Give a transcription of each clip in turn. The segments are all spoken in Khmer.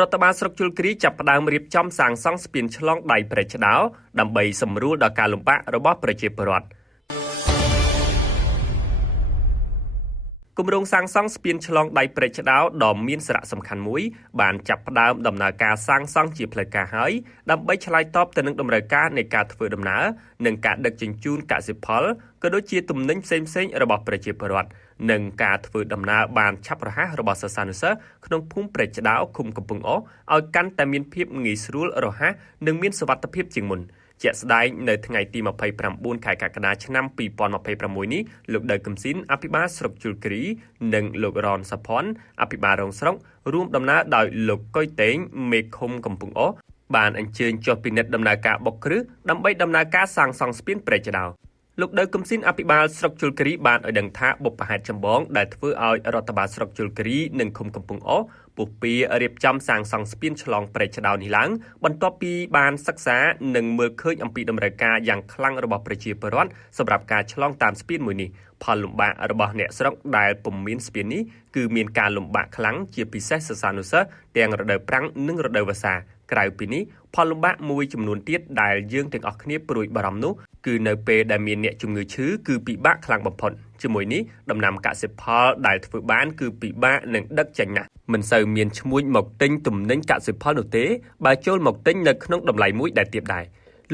រដ្ឋបាលស្រុកជលគិរីចាប់ផ្ដើមរៀបចំសាងសង់ស្ពានឆ្លងដៃព្រែកឆ្ដោដើម្បីសម្រួលដល់ការលំបាករបស់ប្រជាពលរដ្ឋគម្រោងសាងសង់ស្ពានឆ្លងដៃព្រែកឆ្ដោដ៏មានសារៈសំខាន់មួយបានចាប់ផ្ដើមដំណើរការសាងសង់ជាផ្លូវការហើយដើម្បីឆ្លើយតបទៅនឹងតម្រូវការនៃការធ្វើដំណើរនិងការដឹកជញ្ជូនកសិផលក៏ដូចជាទំនិញផ្សេងៗរបស់ប្រជាពលរដ្ឋនិងការធ្វើដំណើរបានឆាប់រហ័សរបស់សិស្សានុសិស្សក្នុងភូមិព្រែកឆ្ដោឃុំកំពង់អូសឲ្យកាន់តែមានភាពងាយស្រួលរហ័សនិងមានសុវត្ថិភាពជាងមុនជាក់ស្ដែងនៅថ្ងៃទី29ខែកក្កដាឆ្នាំ2026នេះលោកដៅកំស៊ីនអភិបាលស្រុកជលគិរីនិងលោករនសុផាន់អភិបាលរងស្រុករួមដំណើរដោយលោកកុយតេងមេឃុំកំពង់អូសបានអញ្ជើញចុះពិនិត្យដំណើរការបុកគ្រឹះដើម្បីដំណើរការសាងសង់ស្ពានព្រែកឆ្ដោលោកដៅកំស៊ីនអភិបាលស្រុកជលគិរីបានឲ្យដឹងថាបុព្វហេតុចម្បងដែលធ្វើឲ្យរដ្ឋបាលស្រុកជលគិរីនិងឃុំកំពង់អូសពុះពៀរៀបចំសាងសង់ស្ពានឆ្លងព្រែកឆ្ដោនេះឡើងបន្ទាប់ពីបានសិក្សានិងមើលឃើញអំពីតម្រូវការយ៉ាងខ្លាំងរបស់ប្រជាពលរដ្ឋសម្រាប់ការឆ្លងតាមស្ពានមួយនេះផលលំបាករបស់អ្នកស្រុកដែលពុំមានស្ពាននេះគឺមានការលំបាកខ្លាំងជាពិសេសសិស្សានុសិស្សទាំងរដូវប្រាំងនិងរដូវវស្សាក្រៅពីនេះផលលំបាកមួយចំនួនទៀតដែលយើងទាំងអស់គ្នាព្រួយបារម្ភនោះគឺនៅពេលដែលមានអ្នកជំងឺឈឺគឺពិបាកខ្លាំងបំផុតជាមួយនេះដំណាំកសិផលដែលធ្វើបានគឺពិបាកនឹងដឹកចេញណាស់មិនសូវមានឈ្មួញមកទិញទំនិញកសិផលនោះទេបើចូលមកទិញនៅក្នុងតម្លៃមួយដែលទាបដែរ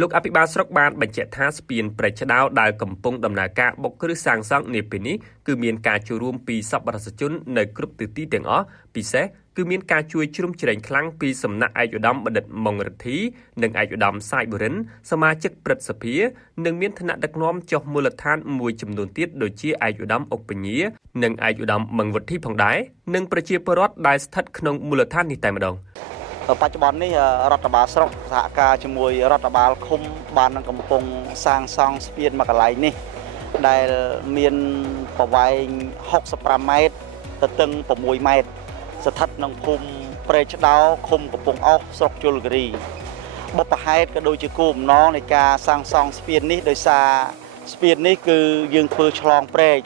លោកអភិបាលស្រុកបានបញ្ជាក់ថាស្ពានព្រែកឆ្ដោដែលកំពុងដំណើរការបុកគ្រឹះសាងសង់នាពេលនេះគឺមានការចូលរួមពីសប្បុរសជននៅគ្រប់ទិសទីទាំងអស់ពិសេសគឺមានការជួយជ្រោមជ្រែងខ្លាំងពីសំណាក់ឯកឧត្តមបណ្ឌិតម៉ុងរិទ្ធីនិងឯកឧត្តមសាយបុរិនសមាជិកព្រឹទ្ធសភានិងមានឋានៈដឹកនាំចុះមូលដ្ឋានមួយចំនួនទៀតដូចជាឯកឧត្តមអុកបញ្ញានិងឯកឧត្តមម៉ឹងវុធីផងដែរនិងប្រជាពលរដ្ឋដែលស្ថិតក្នុងមូលដ្ឋាននេះតែម្ដងបច្ចុប្បន្ននេះរដ្ឋបាលស្រុកសហការជាមួយរដ្ឋបាលឃុំបាននឹងកំពុងសាងសង់ស្ពានមួយកន្លែងនេះដែលមានប្រវែង65ម៉ែត្រទៅទិង6ម៉ែត្រស្ថិតក្នុងភូមិព្រែកឆ្ដោឃុំកំពង់អូសស្រុកជលគិរីបុព្វហេតុក៏ដូចជាគោលបំណងនៃការសាងសង់ស្ពាននេះដោយសារស្ពាននេះគឺយើងធ្វើឆ្លងព្រែក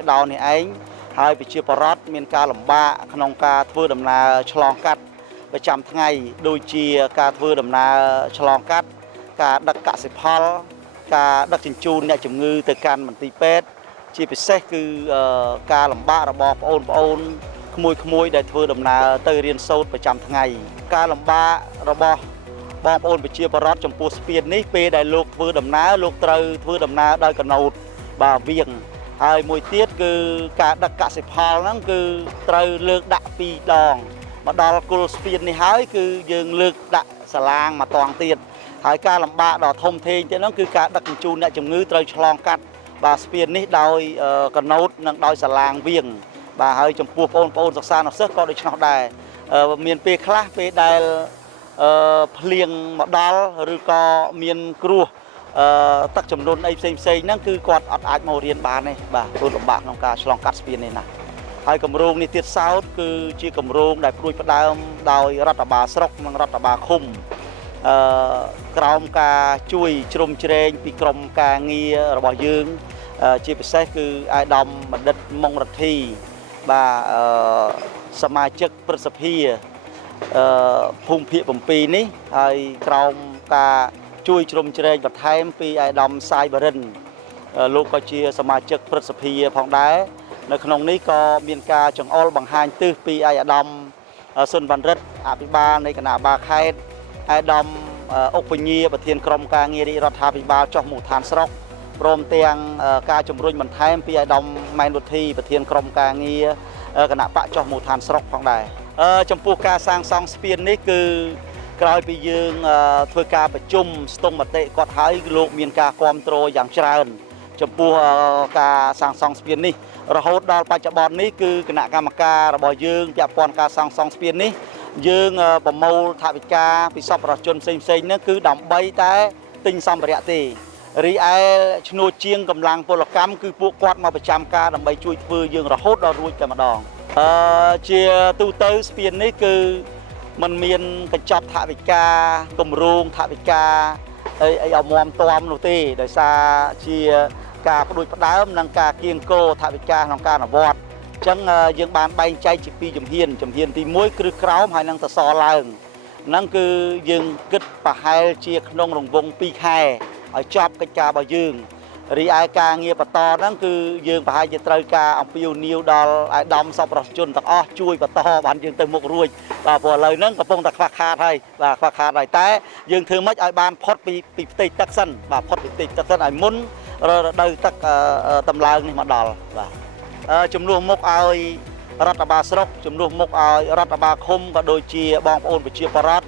ឆ្ដោនេះឯងហើយប្រជាពលរដ្ឋមានការលំបាកក្នុងការធ្វើដំណើរឆ្លងកាត់ប្រចាំថ្ងៃដូចជាការធ្វើដំណើរឆ្លងកាត់ការដឹកកសិផលការដឹកជញ្ជូនអ្នកជំងឺទៅកាន់មន្ទីរពេទ្យជាពិសេសគឺការលំបាករបស់បងប្អូនក្មួយៗដែលធ្វើដំណើរទៅរៀនសូត្រប្រចាំថ្ងៃការលំបាករបស់បងប្អូនប្រជាពលរដ្ឋចំពោះស្ពាននេះពេលដែលលោកធ្វើដំណើរលោកត្រូវធ្វើដំណើរដោយកណូតបាទវៀងហើយមួយទៀតគឺការដឹកកសិផលហ្នឹងគឺត្រូវលើកដាក់2ដងមកដល់គល់ស្ពាននេះហើយគឺយើងលើកដាក់សាឡាងមកតងទៀតហើយការលំបាកដ៏ធំធេងទៀតហ្នឹងគឺការដឹកជញ្ជូនអ្នកជំងឺត្រូវឆ្លងកាត់បាទស្ពាននេះដោយកណូតនិងដោយសាឡាងវៀងបាទហើយចំពោះបងប្អូនសិស្សានុសិស្សក៏ដូច្នោះដែរមានពេលខ្លះពេលដែលភ្លៀងមកដល់ឬក៏មានគ្រោះទឹកចំនួនអីផ្សេងហ្នឹងគឺគាត់អត់អាចមករៀនបានទេបាទព្រោះលំបាកក្នុងការឆ្លងកាត់ស្ពាននេះណាហើយគម្រោងនេះទៀតសោតគឺជាគម្រោងដែលព្រួយផ្ដើមដោយរដ្ឋបាលស្រុកនិងរដ្ឋបាលឃុំក្រោមការជួយជ្រោមជ្រែងពីក្រមការងាររបស់យើងជាពិសេសគឺអាយដាមបណ្ឌិតម៉ុងរិទ្ធីបាទសមាជិកព្រឹទ្ធសភាភូមិភាគ7នេះហើយក្រោមការជួយជ្រោមជ្រែងបន្ថែមពីអាយដាមសាយបរិនលោកក៏ជាសមាជិកព្រឹទ្ធសភាផងដែរនៅក្នុងនេះក៏មានការចង្អុលបង្ហាញទិសពីអាយដាមសុនវណ្ណរិទ្ធអភិបាលនៃគណៈបាលខេត្តអាយដាមអុកបញ្ញាប្រធានក្រុមការងាររាជរដ្ឋាភិបាលចុះមូលដ្ឋានស្រុកព្រមទាំងការជំរុញបន្ថែមពីអាយដាមម៉ែនវុធីប្រធានក្រុមការងារគណៈបកចុះមូលដ្ឋានស្រុកផងដែរចំពោះការសាងសង់ស្ពាននេះគឺក្រោយពីយើងធ្វើការប្រជុំស្ទង់មតិគាត់ហើយលោកមានការគាំទ្រយ៉ាងច្រើនចំពោះការសាងសង់ស្ពាននេះរហូតដល់បច្ចុប្បន្ននេះគឺគណៈកម្មការរបស់យើងពាក់ព័ន្ធការសាងសង់ស្ពាននេះយើងប្រមូលថវិកាពីសប្បុរសជនផ្សេងៗនេះគឺដើម្បីតែទិញសម្ភារៈទេរីឯឈ្នួលជាងកម្លាំងពលកម្មគឺពួកគាត់មកប្រចាំការដើម្បីជួយធ្វើយើងរហូតដល់រួចតែម្ដងជាទូទៅស្ពាននេះគឺมันមានកញ្ចប់ថវិកាគម្រោងថវិកាអីឲ្យមាំទាំនោះទេដោយសារជាការផ្ដួចផ្ដើមនិងការគៀងគរថវិកាក្នុងការអនុវត្ត ចឹងយើងបានបែងចែកជា2ជំហានទី1គ្រឹះក្រោមហើយនឹងសសរឡើងហ្នឹងគឺយើងគិតប្រហែលជាក្នុងរង្វង់2ខែឲ្យចប់កិច្ចការរបស់យើងរីឯការងារបន្តហ្នឹងគឺយើងប្រហែលជាត្រូវការអំពាវនាវដល់អាយដាមសប្បុរសជនទាំងអស់ជួយបន្តបានយើងទៅមុខរួចបាទព្រោះឥឡូវហ្នឹងកំពុងតែខ្វះខាតហើយបាទខ្វះខាតហើយតែយើងធ្វើម៉េចឲ្យបានផុតពីផ្ទៃទឹកសិនបាទផុតពីផ្ទៃទឹកសិនឲ្យមុនរដូវទឹកតម្លើងនេះមកដល់បាទជំនួសមុខឲ្យរដ្ឋបាលស្រុកជំនួសមុខឲ្យរដ្ឋបាលឃុំក៏ដូចជាបងប្អូនប្រជាពលរដ្ឋ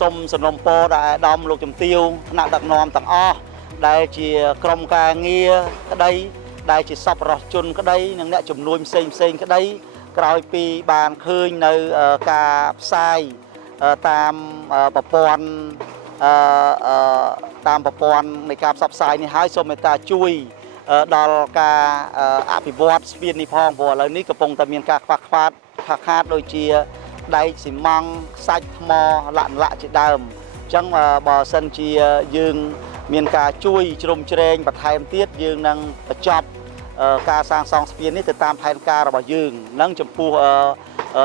សូមសំណូមពរដល់អាយដាមលោកជំទាវថ្នាក់ដឹកនាំទាំងអស់ដែលជាក្រុមការងារក្តីដែលជាសប្បុរសជនក្តីនិងអ្នកជំនួយផ្សេងក្តីក្រោយពីបានឃើញនៅការផ្សាយតាមប្រព័ន្ធនៃការផ្សព្វផ្សាយនេះហើយសូមមេត្តាជួយដល់ការអភិវឌ្ឍស្ពាននេះផងព្រោះឥឡូវនេះកំពុងតែមានការខ្វះខាតដូចជាដែកស៊ីម៉ង់ต์ខ្សាច់ថ្មលាក់ជាដើមអញ្ចឹងបើសិនជាយើងមានការជួយជ្រោមជ្រែងបន្ថែមទៀតយើងនឹងបញ្ចប់ការសាងសង់ស្ពាននេះទៅតាមផែនការរបស់យើងនិងចំពោះ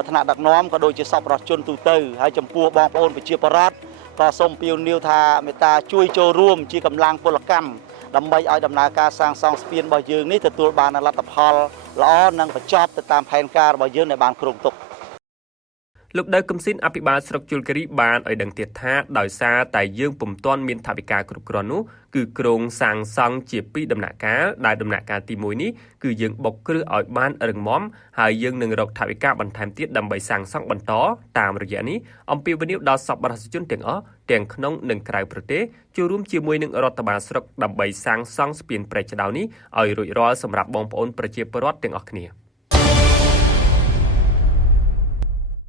ថ្នាក់ដឹកនាំក៏ដូចជាសប្បុរសជនទូទៅហើយចំពោះបងប្អូនប្រជាពលរដ្ឋក៏សូមពាវនាវថាមេត្តាជួយចូលរួមជាកម្លាំងពលកម្មដើម្បីឲ្យដំណើរការសាងសង់ស្ពានរបស់យើងនេះទទួលបានលទ្ធផលល្អនិងបញ្ចប់ទៅតាមផែនការរបស់យើងដែលបានគ្រោងទុកលោកដៅកំស៊ីនអភិបាលស្រុកជលគិរីបានឲ្យដឹងទៀតថាដោយសារតែយើងពុំទាន់មានថវិកាគ្រប់គ្រាន់នោះគឺគ្រោងសាងសង់ជា2ដំណាក់កាលដែលដំណាក់កាលទី1នេះគឺយើងបុកគ្រឹះឲ្យបានរឹងមាំហើយយើងនឹងរកថវិកាបន្ថែមទៀតដើម្បីសាងសង់បន្តតាមរយៈនេះអំពាវនាវដល់សប្បុរសជនទាំងអស់ទាំងក្នុងនិងក្រៅប្រទេសចូលរួមជាមួយនឹងរដ្ឋបាលស្រុកដើម្បីសាងសង់ស្ពានព្រែកក្តៅនេះឲ្យរួចរាល់សម្រាប់បងប្អូនប្រជាពលរដ្ឋទាំងអស់គ្នា